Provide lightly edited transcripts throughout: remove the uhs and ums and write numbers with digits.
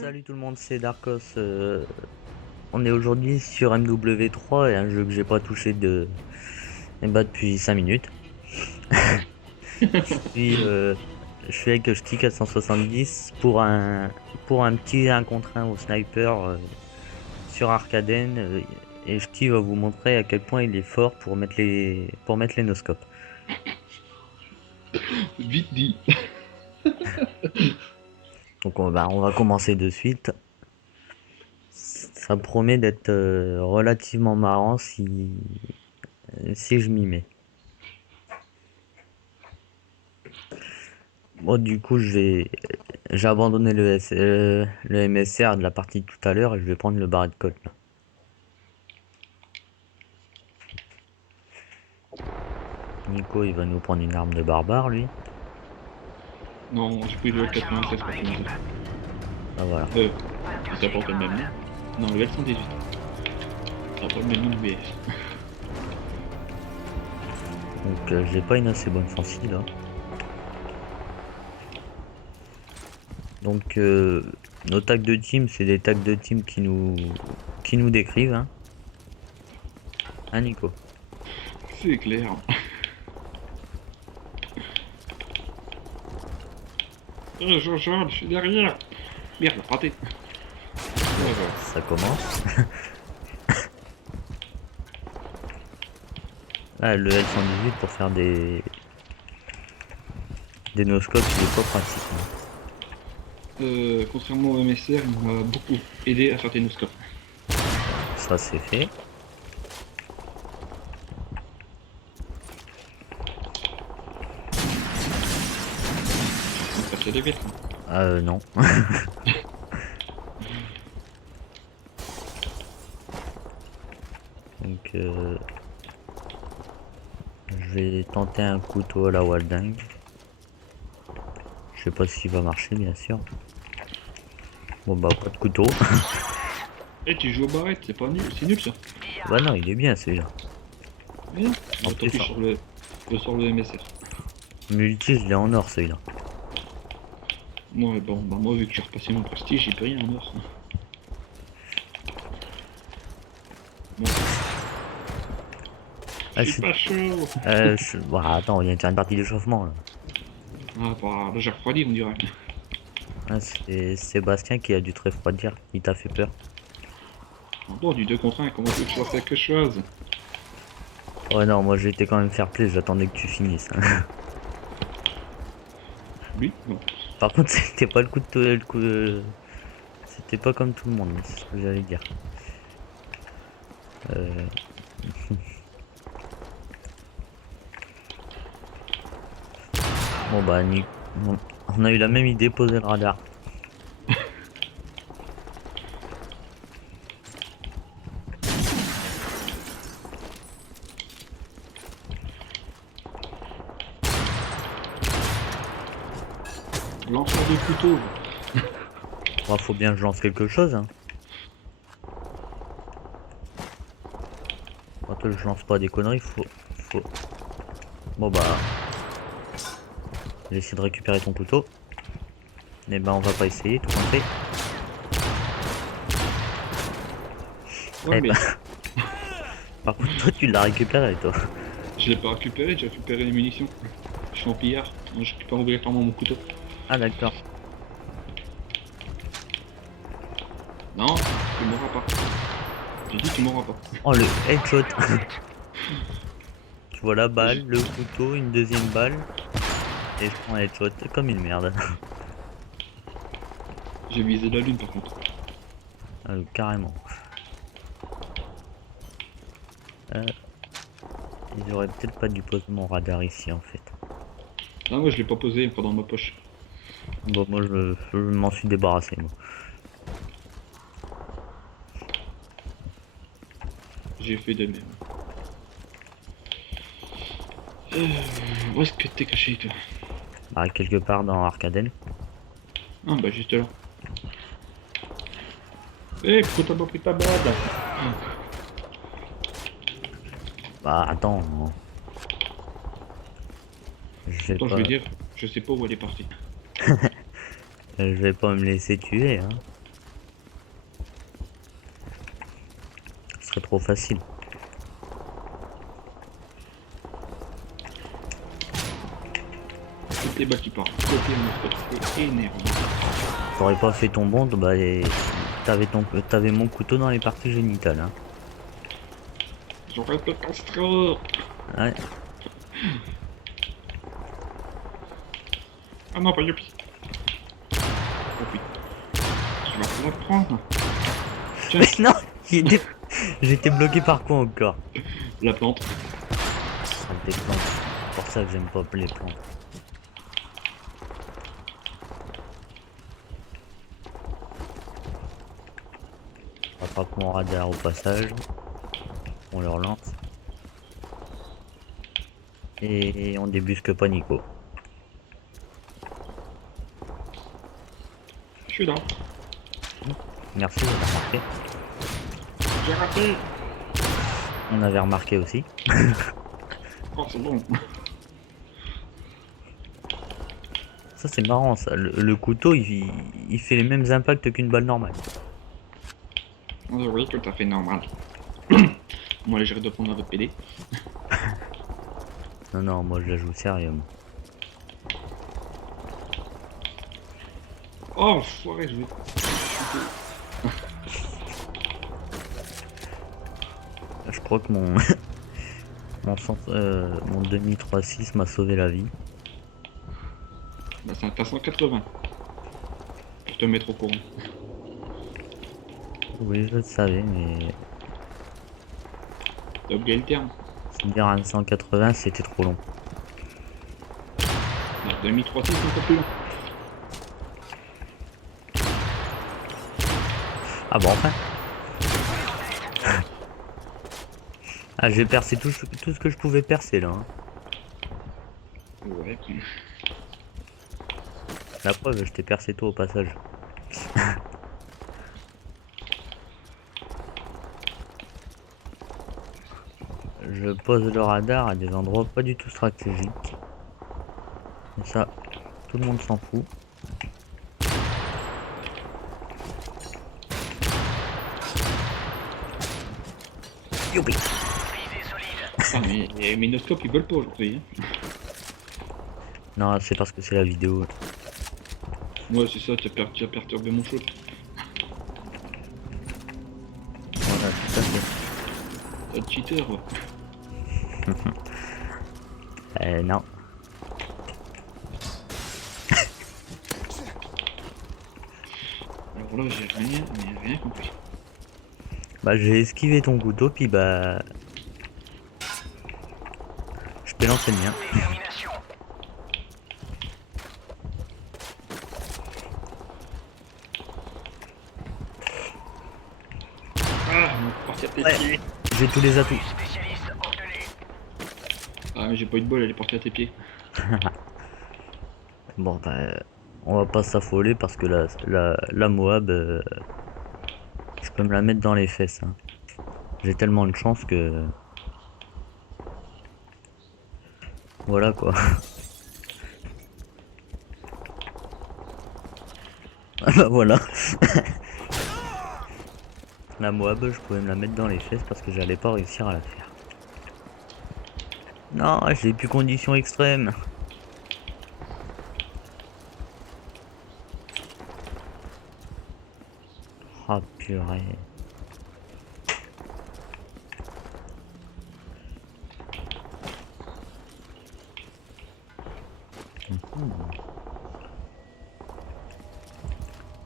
Salut tout le monde, c'est Darkos. On est aujourd'hui sur MW3 et un jeu que j'ai pas touché depuis 5 minutes. Je je suis avec Shti 470 pour un petit 1 contre 1 au sniper sur Arcaden. Et Shti va vous montrer à quel point il est fort pour mettre les noscopes. Vite dit. Donc on va commencer de suite. Ça promet d'être relativement marrant si je m'y mets. Bon, du coup, j'ai abandonné le MSR de la partie de tout à l'heure et je vais prendre le barret de Colt là. Nico, il va nous prendre une arme de barbare, lui. Non, j'ai pris le 96 pour commencer. Ah voilà. Ça porte le même nom. Non, le L118. Ça n'a pas le même nom de BS. Donc j'ai pas une assez bonne sensi là. Donc nos tags de team, c'est des tags de team qui nous décrivent, hein. Hein, Nico? C'est clair. Jean-Charles, je suis derrière. Merde, raté. Voilà. Ça commence. Ah, le L118 pour faire des noscopes, il est pas pratique, hein. Contrairement au MSR, il m'a beaucoup aidé à faire des noscopes. Ça c'est fait. Donc ça fait des vite. Non. Donc je vais tenter un couteau à la Walding. Je sais pas s'il va marcher, bien sûr. Bon bah pas de couteau. Eh, tu joues au barrette, c'est pas nul, c'est nul ça. Bah non, il est bien celui-là. Bien. En Tant plus, pis sur le MSR. multi, je l'ai en or celui-là. Moi, bon, bah moi vu que j'ai repassé mon prestige, j'ai plus rien en or. Bon. Ah, Je suis pas chaud. Bah, attends, on vient de faire une partie d'échauffement là. Ah bah là j'ai refroidi on dirait. Ah, c'est Sébastien qui a dû te refroidir, il t'a fait peur. Bon, du 2 contre 1, comment tu veux que je fasse quelque chose? Ouais non, moi j'ai été quand même fair play, j'attendais que tu finisses, hein. Oui, bon. Par contre, c'était pas le coup c'était pas comme tout le monde, c'est ce que j'allais dire. Euh, Bon bah, on a eu la même idée, poser le radar. Lanceur de couteau. Bon, faut bien que je lance quelque chose, hein. Quand je lance pas des conneries, faut... Bon bah, j'ai essayé de récupérer ton couteau. Mais ben on va pas essayer, tout compris. Ouais, Eh mais ben, par contre toi tu l'as récupéré toi. je l'ai pas récupéré, j'ai récupéré les munitions. Je suis en pillard, donc je récupère obligatoirement mon couteau. Ah d'accord. Non, tu mourras pas. J'ai dit tu mourras pas. Oh le headshot. Tu vois la balle, le couteau, une deuxième balle. Et je prends un headshot comme une merde. J'ai visé la lune par contre. Carrément. Ils auraient peut-être pas dû poser mon radar ici en fait. Ah moi je l'ai pas posé, pas dans ma poche. Bon moi je m'en suis débarrassé moi. J'ai fait de même. Où est-ce que t'es caché toi? Bah quelque part dans Arcaden. Ah bah juste là. Eh, pourquoi t'as pas pris ta balle? Bah attends. Je vais Attends, je pas. vais dire. Je sais pas où elle est partie. Je vais pas me laisser tuer, hein. Ce serait trop facile. Toutes les balles qui partent. Côté on se retrouve énervé. T'aurais pas fait ton bond, bah t'avais mon couteau dans les parties génitales, hein. J'aurais te castrer. Ouais. Ah non, pas Youpi. Oh putain. Tu vas pouvoir te prendre. Tiens, Mais non, j'étais bloqué par quoi encore? la plante. Ah, des plantes. C'est pour ça que j'aime pas les plantes. On attrape mon radar au passage. On le relance. Et on débusque pas Nico. Je suis là. Merci d'avoir remarqué. J'ai raté. On avait remarqué aussi. Oh, c'est bon. Ça c'est marrant ça. Le couteau il fait les mêmes impacts qu'une balle normale. Oui, tout à fait normal. Moi, allez, j'arrête de prendre votre PD. Non, non, moi je la joue sérieusement. Oh, foiré, je vais. Je crois que mon mon demi 3-6 m'a sauvé la vie. Bah, c'est un tas 180. Pour te mettre au courant. Oui, je le savais, mais T'as oublié le terme. se dire un 180 c'était trop long. La demi 3 c'est encore plus long. Ah bon, enfin. Ah, j'ai percé tout ce que je pouvais percer là, hein. Ouais. La preuve, je t'ai percé toi au passage. Je pose le radar à des endroits pas du tout stratégiques. Et ça, tout le monde s'en fout. Youpi. Ah, mais les minoscopes ils veulent pas aujourd'hui. Hein. Non, c'est parce que c'est la vidéo. Ouais, c'est ça, tu as perturbé mon shoot. Voilà, tout à fait. T'as de cheater, ouais. Non. Alors là, j'ai rien compris. Bah, j'ai esquivé ton couteau, puis bah... je t'ai lancé le mien. Ah, on est parti à tes Ouais. pieds. J'ai tous les atouts. Ah, mais j'ai pas eu de bol, elle est partie à tes pieds. Bon, bah... on va pas s'affoler parce que la Moab... je peux me la mettre dans les fesses, hein. J'ai tellement de chance que... Voilà quoi. Ah bah voilà. La Moab, je pouvais me la mettre dans les fesses parce que j'allais pas réussir à la faire. Non, j'ai plus conditions extrêmes. Ah purée.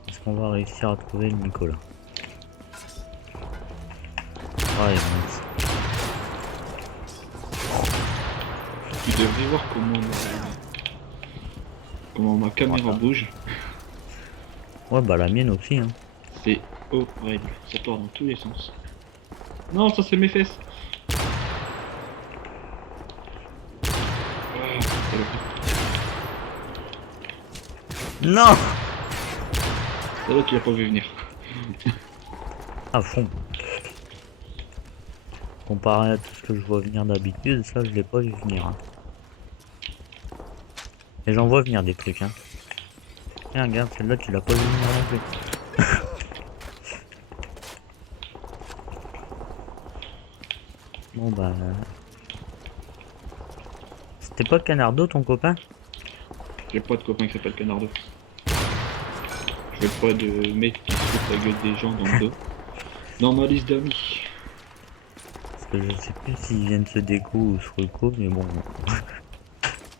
Est-ce qu'on va réussir à trouver le Nicolas? Ouais, mince. Tu devrais voir comment ma caméra Voilà. bouge. Ouais, bah la mienne aussi, hein. C'est horrible. Ça part dans tous les sens. Non, ça c'est mes fesses. Ah, Non! c'est là qu'il a pas vu venir. À fond. Comparé à tout ce que je vois venir d'habitude, ça je l'ai pas vu venir, hein. Et j'en vois venir des trucs, hein. Tiens, regarde, celle-là, tu l'as pas vu venir non plus. Bon, bah... C'était pas Canardo, ton copain? J'ai pas de copain qui s'appelle Canardo. Je veux pas de mec qui se fout la gueule des gens dans le dos. Dans ma liste d'amis. Parce que je sais plus s'ils viennent se déco ou se reco, mais bon...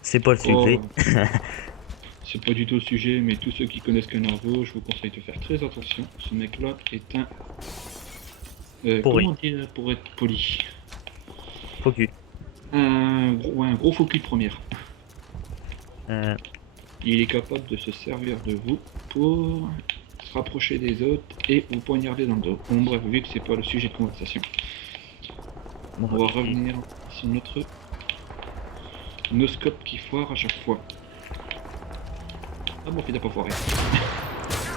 C'est pas le sujet. Oh, c'est pas du tout le sujet, mais tous ceux qui connaissent Canardo, je vous conseille de faire très attention. Ce mec-là est un... Pourri. comment dire pour être poli? Faux cul. Un gros faux cul de première. Euh, Il est capable de se servir de vous pour se rapprocher des autres et vous poignarder dans le dos. Bon bref, vu que c'est pas le sujet de conversation, bon, on va revenir sur notre noscope qui foire à chaque fois. Ah bon, il n'a pas foiré.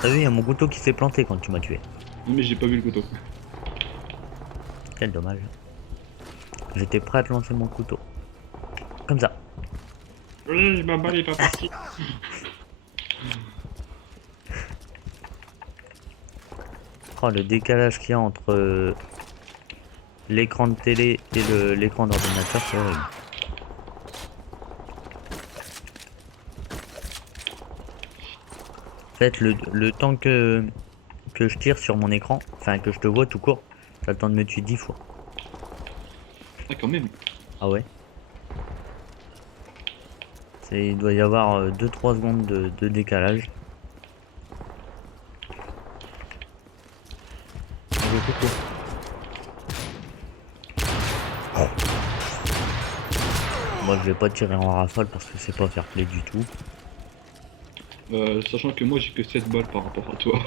T'as vu, il y a mon couteau qui s'est planté quand tu m'as tué. Non mais j'ai pas vu le couteau. Quel dommage. J'étais prêt à te lancer mon couteau. Comme ça. Oui, ma balle est pas partie. Oh, le décalage qu'il y a entre l'écran de télé et l'écran d'ordinateur, c'est horrible. En fait, le temps que je tire sur mon écran, enfin que je te vois tout court, t'as le temps de me tuer 10 fois. Ah quand même. Ah ouais. Il doit y avoir 2-3 secondes de décalage. Allez, coucou. Moi je vais pas tirer en rafale parce que c'est pas fair play du tout. Sachant que moi j'ai que 7 balles par rapport à toi.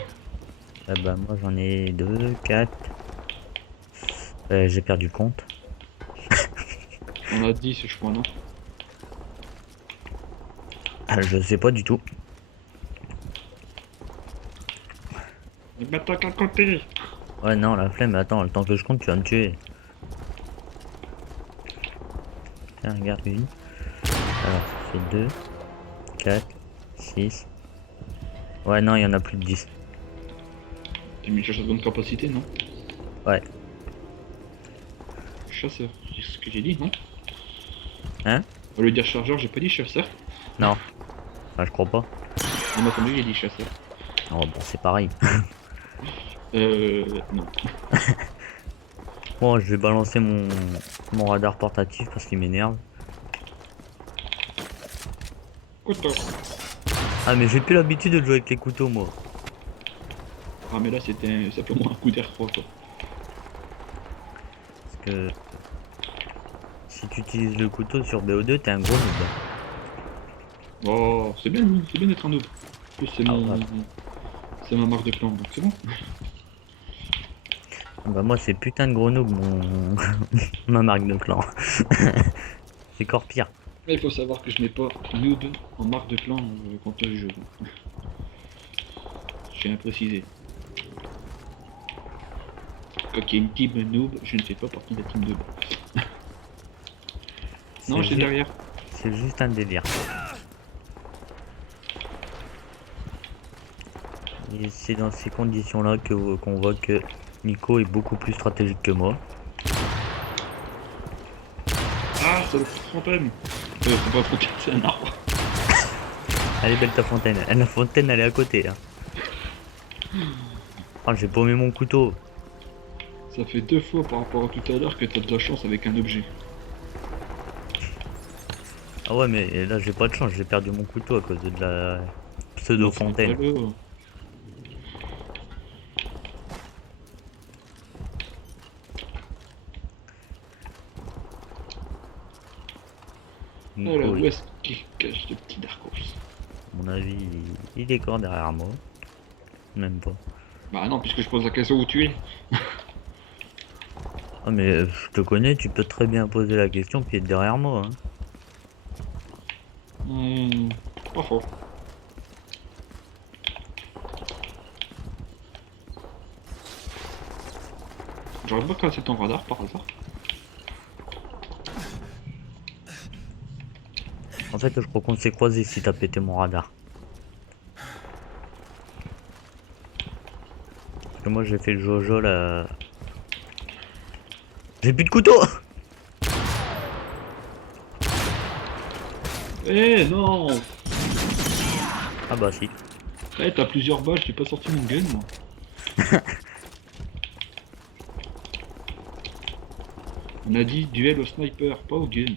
Ah bah moi j'en ai 2, 4. J'ai perdu le compte. On a 10 je crois, non? Ah, je sais pas du tout. Et maintenant qu'à compter. Ouais non la flemme, attends, le temps que je compte tu vas me tuer. Tiens regarde une. Alors c'est 2, 4, 6. Ouais non il y en a plus de 10. T'as mis le chasseur de capacité, non? Ouais. Chasseur, c'est ce que j'ai dit, non? Hein? Au lieu de dire chargeur, j'ai pas dit chasseur. Non. Enfin je crois pas. On m'a entendu, j'ai dit chasseur. Oh bon c'est pareil. Non. Bon je vais balancer mon radar portatif parce qu'il m'énerve. Couteau. Ah mais j'ai plus l'habitude de jouer avec les couteaux moi. Ah mais là c'était simplement un coup d'air froid quoi. Parce que si tu utilises le couteau sur BO2 t'es un gros noob. Oh, c'est bien d'être un noob. En plus c'est Ah, mon... ouais. C'est ma marque de clan, donc c'est bon. Bah moi c'est putain de gros noob mon ma marque de clan. C'est encore pire. Mais il faut savoir que je mets pas noob en marque de clan quand je joue. Je tiens à préciser. Quand il y a une team noob, je ne fais pas partie de la team noob. Non, j'étais derrière. C'est juste un délire. Et c'est dans ces conditions-là qu'on voit que Nico est beaucoup plus stratégique que moi. Ah, c'est la fontaine. C'est pas la fontaine, c'est un arbre. Elle est belle ta fontaine. La fontaine elle est à côté. Hein. Oh, j'ai paumé mon couteau. Ça fait 2 fois par rapport à tout à l'heure que t'as de la chance avec un objet. Ah ouais mais là j'ai pas de chance, j'ai perdu mon couteau à cause de la pseudo fontaine. Alors, Nico, où est-ce qu'il cache le petit Darkos? à mon avis, il est encore derrière moi. Même pas. Bah non, puisque je pose la question où tu es. Ah mais je te connais, tu peux très bien poser la question puis être derrière moi. Hein. Pas faux. J'aurais pas cassé ton radar par hasard. En fait, je crois qu'on s'est croisés si t'as pété mon radar. Parce que moi, j'ai fait le Jojo là. J'ai plus de couteau. Eh non. Ah bah si. Eh, t'as plusieurs balles, j'ai pas sorti mon gun moi. On a dit duel au sniper, pas au gun.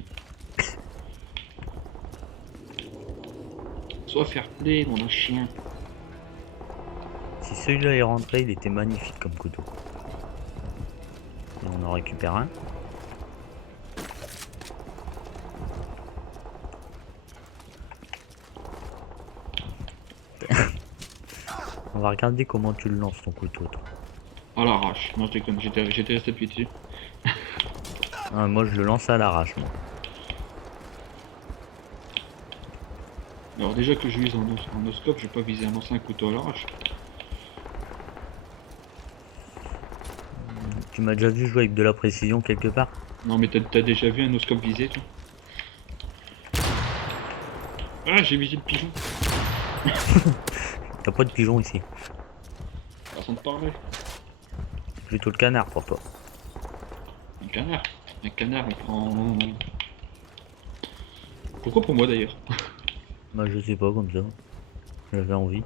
Sois fair play, mon chien. Si celui-là est rentré, il était magnifique comme couteau. Et on en récupère un. On va regarder comment tu le lances ton couteau, toi. À l'arrache. Non, je déconne, j'étais resté appuyé dessus. Ah, moi, je le lance à l'arrache, moi. Alors déjà que je vise en oscope, je vais pas viser un lancer un couteau à l'arrache. Tu m'as déjà vu jouer avec de la précision quelque part? Non mais t'as déjà vu un oscope visé toi? Ah, j'ai visé le pigeon. T'as pas de pigeon ici. Façon de parler. Plutôt le canard pour toi. Un canard. Un canard on prend... Pourquoi pour moi d'ailleurs? Bah je sais pas, comme ça. J'avais envie.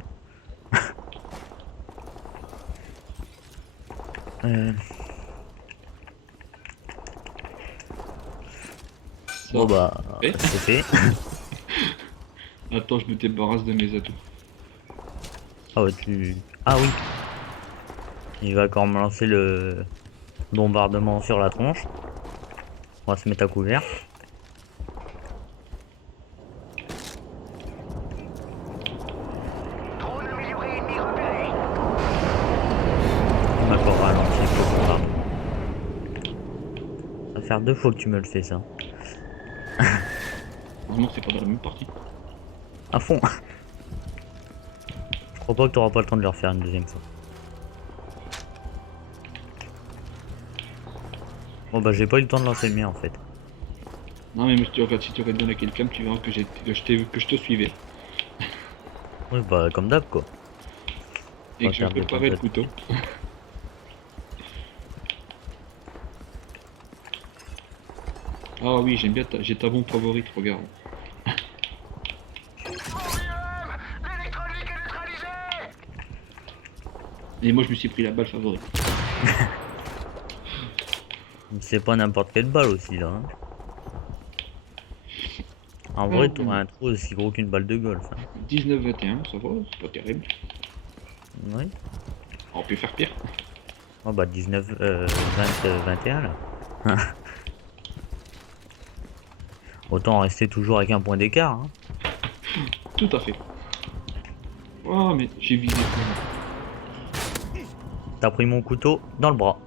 Bon bah Eh c'est fait. Attends, je me débarrasse de mes atouts. Ah ouais tu. Ah oui. Il va encore me lancer le bombardement sur la tronche. On va se mettre à couvert. On a encore ralenti le bombardement. Ça va faire 2 fois que tu me le fais ça. Heureusement que c'est pas dans la même partie. À fond. Je crois pas que tu auras pas le temps de le refaire une deuxième fois. Bon bah j'ai pas eu le temps de lancer le mien en fait. Non mais si tu regardes bien la quelqu'un, tu verras que je te suivais. Oui bah comme d'hab quoi. Et que j'ai préparé le couteau. Ah oui, j'aime bien j'ai ta bombe favorite, regarde. Et moi je me suis pris la balle favorite. C'est pas n'importe quelle balle aussi là. Hein. En vrai t'auras un trou aussi gros qu'une balle de golf. Hein. 19-21, ça va, c'est pas terrible. Oui. On peut faire pire. Oh bah 19, 20, 21 là. Autant rester toujours avec un point d'écart. Hein. Tout à fait. Oh mais j'ai visé quoi. T'as pris mon couteau dans le bras.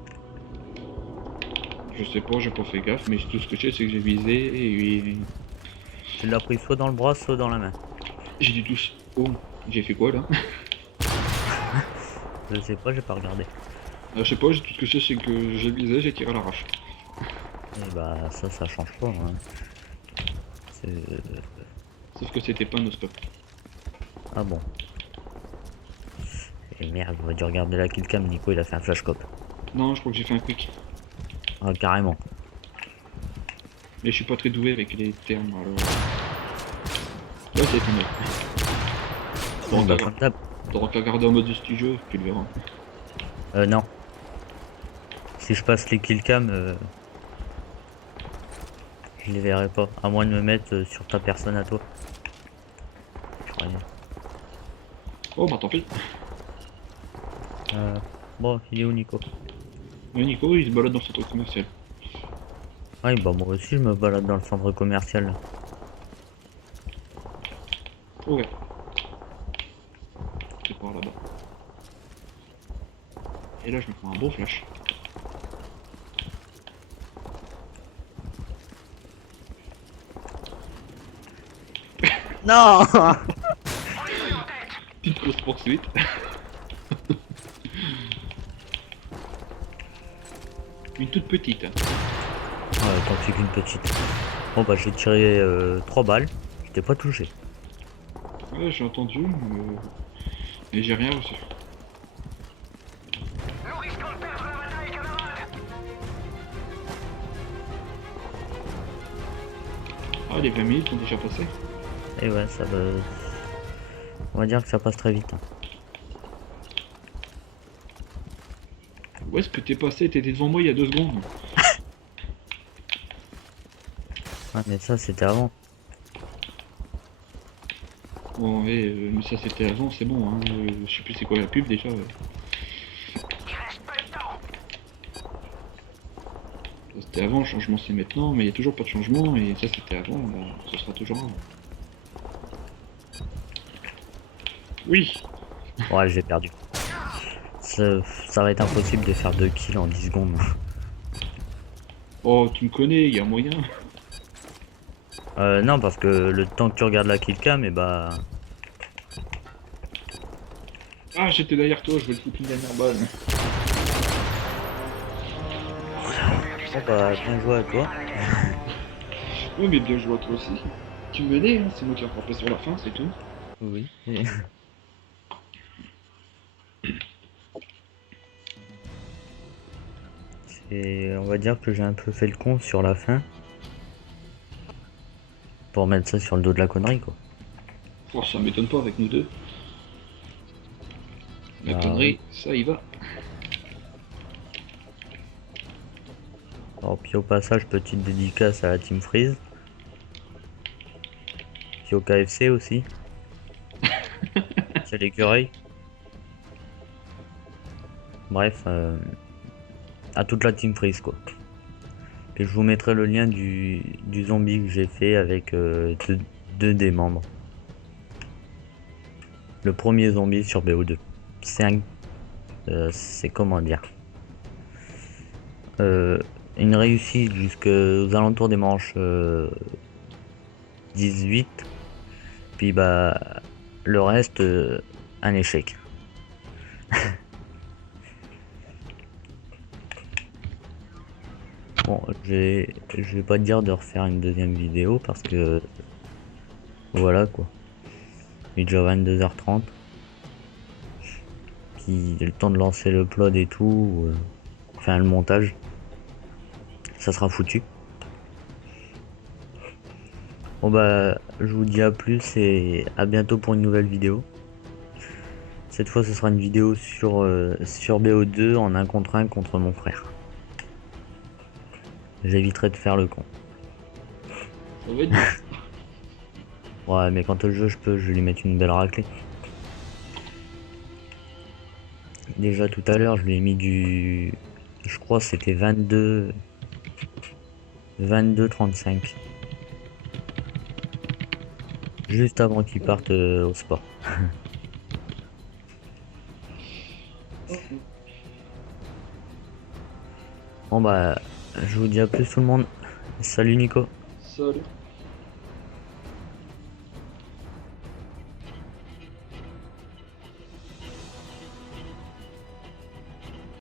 Je sais pas, j'ai pas fait gaffe, mais tout ce que je sais c'est que j'ai visé et... Tu l'as pris soit dans le bras, soit dans la main. J'ai dû toucher... Oh, j'ai fait quoi là? Je sais pas, j'ai pas regardé. Je sais pas, tout ce que je sais c'est que j'ai visé, j'ai tiré à l'arrache. Et bah ça change pas. Hein. Sauf que c'était pas un scope. Ah bon. Et merde, on va dû regarder la killcam, Nico il a fait un flashcope. Non, je crois que j'ai fait un quick. Ah carrément. Mais je suis pas très doué avec les termes alors... Là c'est fini. T'auras qu'à garder en mode studio, tu le verras. Non. Si je passe les killcam, je les verrai pas. À moins de me mettre sur ta personne à toi. Oh bah tant pis. Bon, il est où Nico? Mais Nico il se balade dans son truc commercial. Ouais bah moi aussi je me balade dans le centre commercial là. Ouais. C'est par là-bas. Et là je me prends un beau flash. Non. Petite course poursuite. Une toute petite. Hein. Ouais, tant que c'est qu'une petite. Bon bah j'ai tiré 3 balles. t'ai pas touché. Ouais, j'ai entendu, mais j'ai rien reçu. Nous risquons de perdre la bataille, camarades. Ah, les 20 minutes sont déjà passées. Et ouais, ça va. On va dire que ça passe très vite, hein. Où est-ce que t'es passé? T'étais devant moi il y a 2 secondes. Ouais, mais ça, c'était avant. Bon, ouais, mais ça c'était avant, c'est bon, hein. Je sais plus c'est quoi la pub déjà. Ouais. Il reste peu de temps. Ça c'était avant, le changement c'est maintenant, mais il n'y a toujours pas de changement, et ça c'était avant, bah, ce sera toujours avant. Oui. Ouais, j'ai perdu. Ça va être impossible de faire 2 kills en 10 secondes. Oh, tu me connais, il y a moyen. Non, parce que le temps que tu regardes la killcam, et bah. Ah, j'étais derrière toi, je vais te foutre une dernière balle. Oh bah, bien joué à toi. Oui, mais bien joué à toi aussi. Tu me menais, hein, c'est moi qui ai frappé sur la fin, c'est tout. Oui. Et on va dire que j'ai un peu fait le con sur la fin. Pour mettre ça sur le dos de la connerie, quoi. Oh, ça m'étonne pas avec nous deux. La Ah, connerie, ça y va. Alors, puis au passage, petite dédicace à la Team Freeze. Puis au KFC aussi. C'est l'écureuil. Bref, à toute la Team Freeze, quoi. Et je vous mettrai le lien du zombie que j'ai fait avec deux des membres. Le premier zombie sur BO2. C'est comment dire, une réussite jusqu'aux alentours des manches 18. Puis bah le reste un échec. Bon, je vais pas te dire de refaire une deuxième vidéo parce que voilà quoi. Il est déjà 22h30. Puis le temps de lancer le plot et tout, enfin le montage, ça sera foutu. Bon bah je vous dis à plus et à bientôt pour une nouvelle vidéo. Cette fois ce sera une vidéo sur BO2 en 1 contre 1 contre mon frère. J'éviterai de faire le con. Ça va être bien. Ouais, mais quand le jeu je peux, je vais lui mettre une belle raclée. Déjà tout à l'heure je lui ai mis du... Je crois que c'était 22-35. Juste avant qu'il parte au sport. Bon bah je vous dis à plus tout le monde. Salut Nico. Salut.